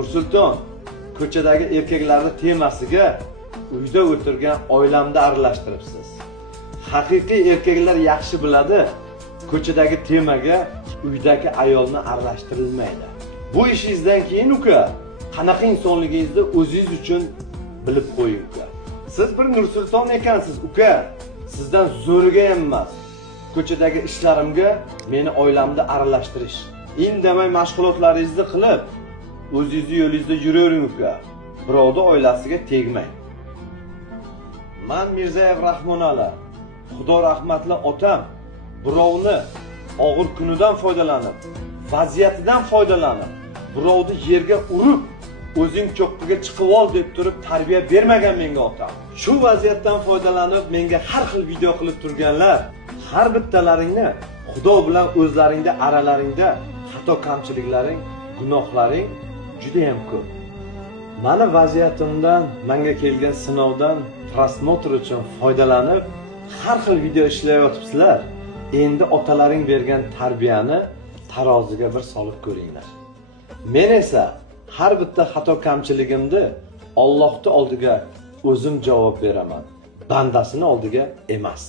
Nursulton, ko'chadagi erkaklarning temasiga uyda o'tirgan oilamda aralashtiribsiz. Haqiqiy erkaklar yaxshi biladi, ko'chadagi temaga uydagi ayolni aralashtirilmaydi. Bu ishingizdan keyin uka, qanaqa insonligingizni o'zingiz uchun bilib qo'ying uka. Siz bir Nursulton ekansiz uka. Sizdan zo'riga emas. Ko'chadagi ishlarimga meni oilamda aralashtirish. Indamay mashg'ulotlaringizni qilib, o'zingizni yo'lingizda yuravering uka. Birovning oilasiga tegmang. Men Mirzayev Rahmonali, Xudo rahmatli otam, birovni og'ir kunidan foydalanib, vaziyatidan foydalanib, birovni yerga urib, o'zing cho'qqiga chiqib ol deb turib tarbiya bermagan menga otam. Shu vaziyatdan foydalanib menga har xil video qilib turganlar, har bittalaringni Xudo bilan o'zlaringda aralaringda xato kamchiliklaring, gunohlaring juda ham ko'p. Meni vaziyatimdan, menga kelgan sinovdan prosmotr uchun foydalanib har xil video ishlayotibsizlar. Endi otalaring bergan tarbiyani taroziga bir solib ko'ringlar. Men esa har bitta xato kamchiligimni Allohning oldiga o'zim javob beraman, bandasini oldiga emas.